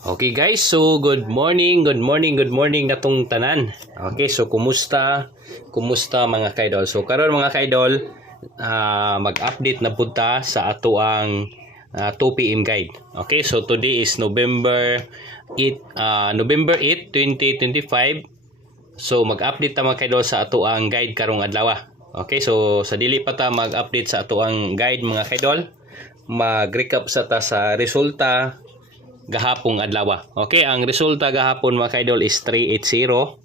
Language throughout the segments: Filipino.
Okay guys, so good morning natong tanan. Okay, so kumusta mga kaidol? So karon mga kaidol, mag-update na punta sa ato ang 2 PM guide. Okay, so today is November 8, 2025. So mag-update ta mga kaidol sa ato ang guide karong adlaw. Okay, so sa dili pa ta mag-update sa ato ang guide mga kaidol, mag-recap sa ta sa resulta gahapong adlaw. Okay, ang resulta gahapon mga kaidol is 380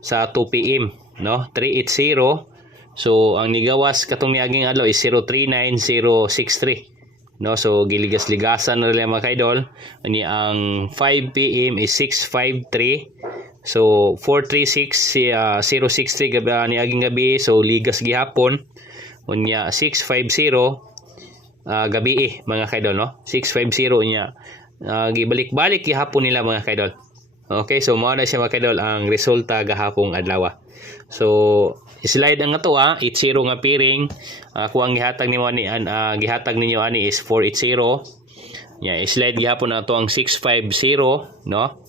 sa 2 PM, no? 380. So ang nigawas katong niaging adlaw is 039063, no? So giligas-ligasan na lang mga kaidol. Ani ang 5 PM is 653. So 436 063 gabi niaging gabi, so ligas gihapon. Unya 650 gabi mga kaidol, no? 650 niya. Gibalik-balik gihapon nila mga kaidol. Okay, so mao na siya mga kaidol ang resulta gahapong adlaw. So slide ang ato 80 nga piring. Kung ang gihatag nimo ani gihatag ninyo ani is 480. Slide gihapon ato ang 650, no?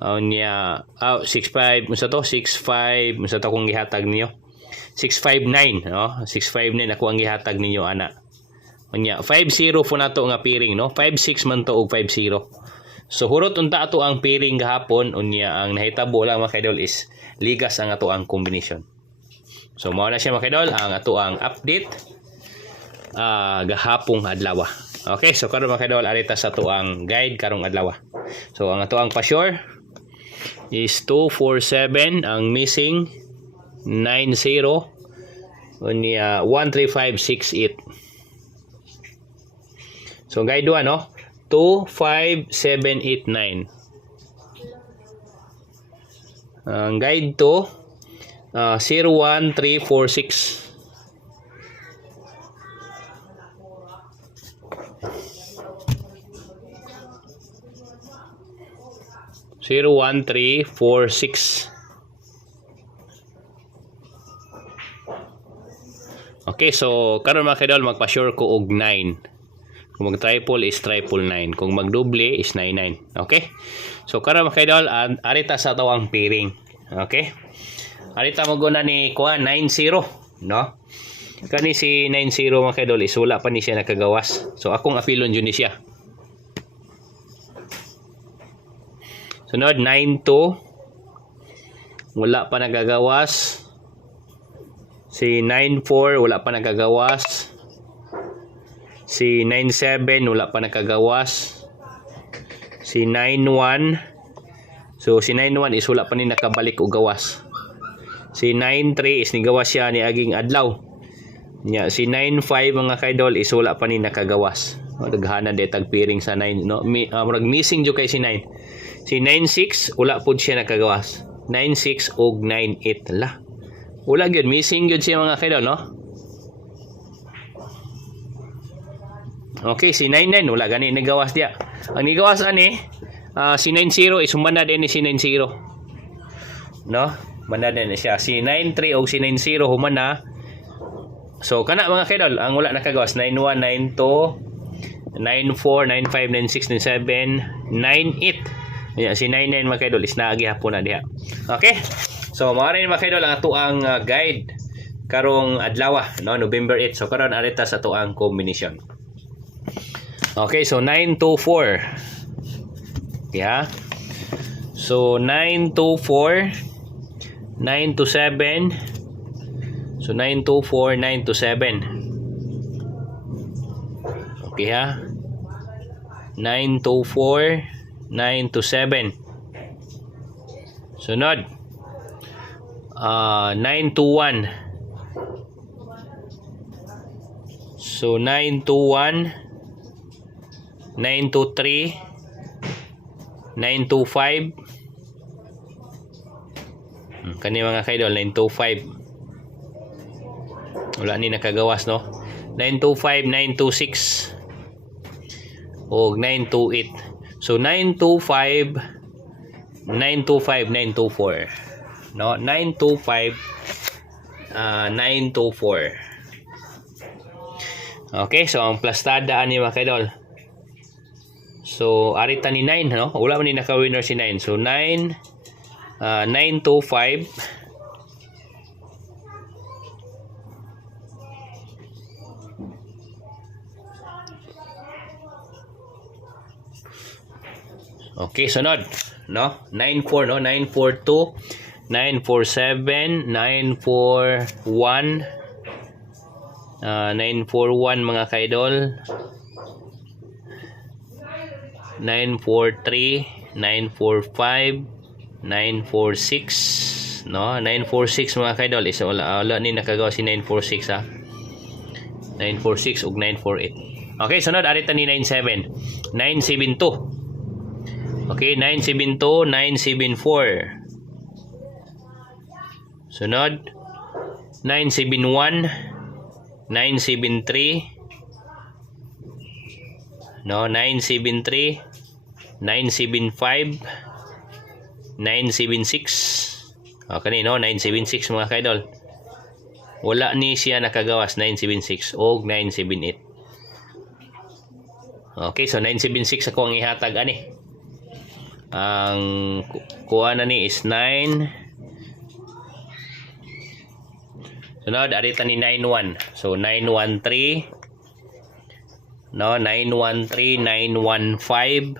Nya 65 unsa to 65 unsa to kung gihatag niyo 659, no? 659 ako ang gihatag ninyo ana. Unya 50 po nato nga piring, no? 56 man to og 50. So hurot unta ato ang piring gahapon. Unya ang nahitabo lang mga kaidol is ligas ang ato ang combination. So mao na siya mga kaidol ang ato ang update gahapong adlaw. Okay, so karon mga kaidol arita sa ato ang guide karong adlaw. So ang ato ang pa-sure is 247, ang missing 90, unya 13568. So guide 1, no? 25789. Ang guide 2 01346. Okay, so karon mga kaidol magpa-sure ko og 9. Kung mag-triple is 999. Kung mag-double is 99. Okay? So karon mga kaidol, arita sa tawang piring. Okay? Arita mo guna ni kuha 90, no? Kani si 90 mga kaidol is wala pa ni siya nakagawas. So akong apilon jud ni siya. Sunod 92, wala pa nagagawas. Si 94 wala pa nagagawas. Si 97 wala pa nakagawas. Si 91, so si 91 is wala pa ni nakabalik og gawas. Si 93 is nigawas siya ni aging adlaw. Nya si 95 mga kaidol is wala pa ni nakagawas. Daghanan de tag piring sa 9, no? Murag missing jud kay si 9. Si 96 wala pud siya nakagawas. 96 og 98 la. Wala gyud missing gyud siya mga kaidol, no? Okay, si 99 wala gani nagawas dia. Ang nigawas ani si 90 is humana din ni si 90. No? Humana din siya. Si 93 o si 90 humana. So kana mga kaidol, ang wala nakagawas 91, 92, 94, 95, 96, 97, 98. Ayan, si 99 mga kaidol is naagi hapon na diha. Okay? So mao rin mga kaidol ang ato ang guide karong adlaw, no? November 8. So karon arita sa ato ang combination. Okay, so 924. Yeah. So 924, 927. So 924, 927. Okay ha. 924, 927. Sunod. 921. So 921, 923, 925. Kani mga kaidol 925. Wala ni nakagawas, no? 925, 926 o 928. So 925, 925, 924. No, 925, 924. Okay, so ang plastada ani mga kaidol. So arita ni 9 no, wala man ni naka-winner si 9. So 9 9 to 5. Okay, sunod, no? 9-4, no? 9-4-2, 9-4-7, 9-4-1, 9-4-1 mga kaidol. 9-4-3, 9-4-5, 9-4-6, no? 9-4-6 mga kaidol. Isa wala ni nakagawa si 9-4-6 ha. 9-4-6 ug 9-4-8. Okay, sunod arita ni 9-7. 9-7-2. Okay, 9-7-2, 9-7-4. Sunod, 9-7-1, 9-7-3, no, 9-7-3, 9-7-5, 9-7-6. Okay, no, 9-7-6 mga kaidol. Wala ni siya nakagawas 9-7-6 o 9-7-8. Okay, so 9-7-6 ako ang ihatag ani. Ang kuha na ni is 9. Sunod, arita ni 9-1. So 9-1-3, no, 9-1-3, 9-1-5,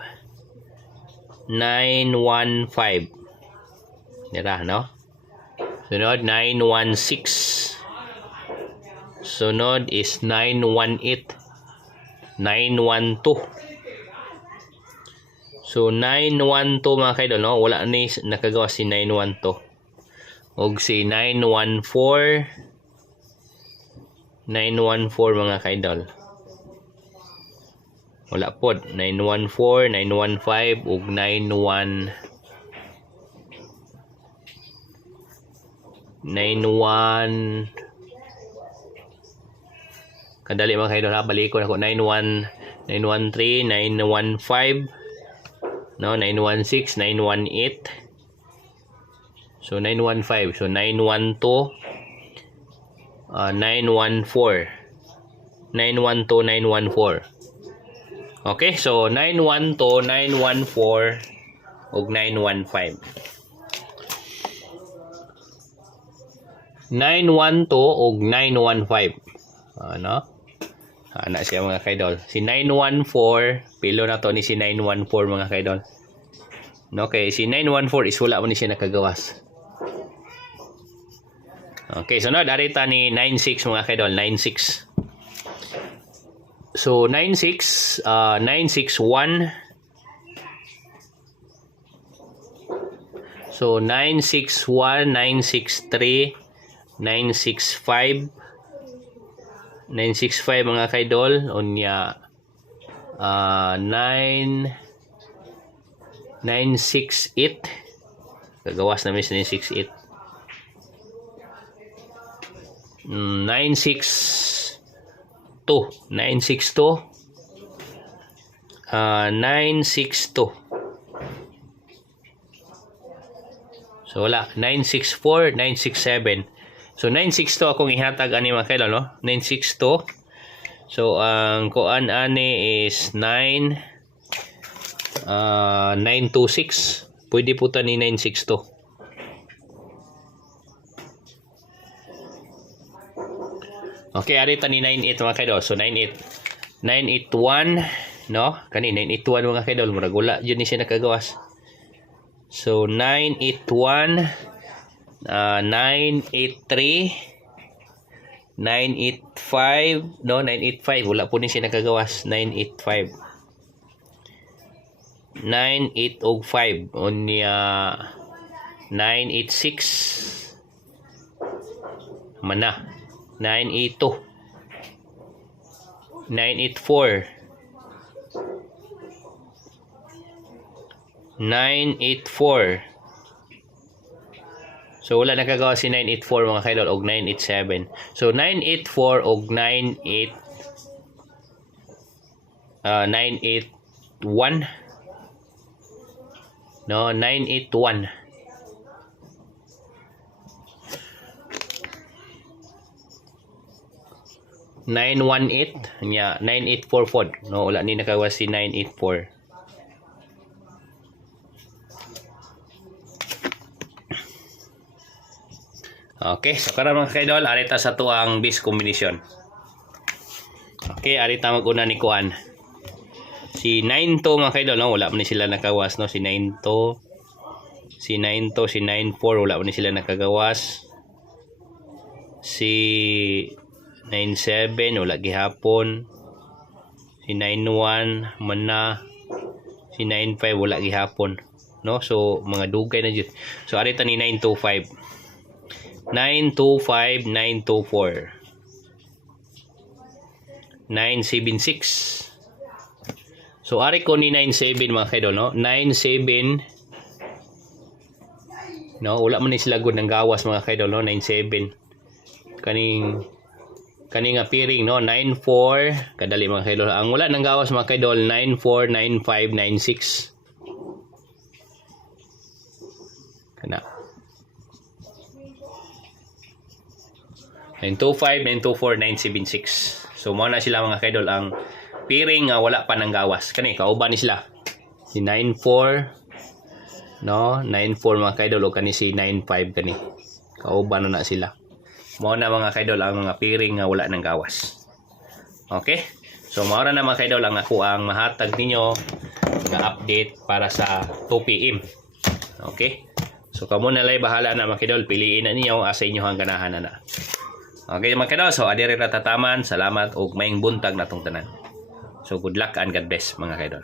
9-1-5. Dira, no? Sunod, 9-1-6. Sunod is 9-1-8, 9-1-2. So 9-1-2 mga kaidol, no? Wala ni nakagawa si 9-1-2. Og si 9-1-4, 9-1-4 mga kaidol. Wala pod. 9-1-4, 9-1-5 ug 9-1 9-1 kadali mga kaidol ha, balik ko na ko. 9-1 9-1-3, 9-1-5, no, 9-1-6, 9-1-8. So 9-1-5. So 9-1-2, 9-1-4. 9-1-2, 9-1-4. Okay, so 9-1-2, 9-1-4 ug 9-1-5. 9-1-2 ug 9-1-5. Ano? Ana siya mga kaidol. Si 9-1-4, pilo na to ni si 9-1-4 mga kaidol. No, kay si 9-1-4 is wala man ni siya nakagawas. Okay, sunod arita ni 9-6 mga kaidol, 9-6. So 9-6, 9-6-1. So 9-6-1, 9-6-3, 9-6-5. 9-6-5 mga kaidol. Unya 9-6-8. Kagawas namin sa 9-6-8. 9-6-2. 9-6-2. 9-6-2. So wala. 9-6-4, 9-6-7. So 9-6-2 akong ihatag ani mga kaidol, no? 9-6-2. So ang kuan ani is 9-2-6. Pwede po ta ni 9-6-2. Okay, arita ni 9-8 mga kaidol. So 9-8. 9-8-1, no? Kani 9-8-1 mga kaidol, murag wala jud ni siya nakagawas. So 9-8-1, 9-8-3, 9-8-5, no, 9-8-5 wala po ni siya nakagawas. 9-8-5, 9-8 og 5 unya 9-8-6 mana. 9-8-2, 9-8-4, 9-8-4. So wala nakagawa si 9-8-4 mga kaidol og 9-8-7. So 9-8-4 og 9-8 9-8-1, no, 9-8-1. Nine 1-8 nya 9-8-4 pod, no, wala ni nakagawa si 9-8-4. Okay, so karon mga kaidol, arita sa tuang bis combination. Okay, arita mag-una ni kuan. Si 9 to mga kaidol, no? Wala man ni sila nakawas, no? Si 9 to, si 9 to, si 9-4, wala man ni sila nakagawas. Si 9-7, wala gihapon. Si 9-1, mana. Si 9-5, wala gihapon. No? So, mga dugay na dyan. So, arita ni 9-2-5. 925, 924, 976. So ari ko ni 97 mga kaidol, no? 97. No, wala man ni sila gud ng gawas mga kaidol, no? 97. Kaning appearing, no? 94, kadali mga kaidol. Ang wala ng gawas mga kaidol, 94, 95, 96. Kana 925, 924, 976. So mo na sila mga kaidol ang pairing nga wala pa ng gawas. Kani kauban ni sila. Si 94, no? 94 mga kaidol o kani si 95 kani. Kauban na sila. Mo na mga kaidol ang mga pairing nga wala ng gawas. Okay? So mao na mga kaidol ang ako ang mahatag ninyo nga update para sa 2 PM. Okay? So kamo na lay bahala na mga kaidol, piliin na niyo asa inyo ang ganahan na. Okay mga kaidol, so adiri ra tataman, salamat ug maayong buntag natong tanan. So good luck and God bless mga kaidol.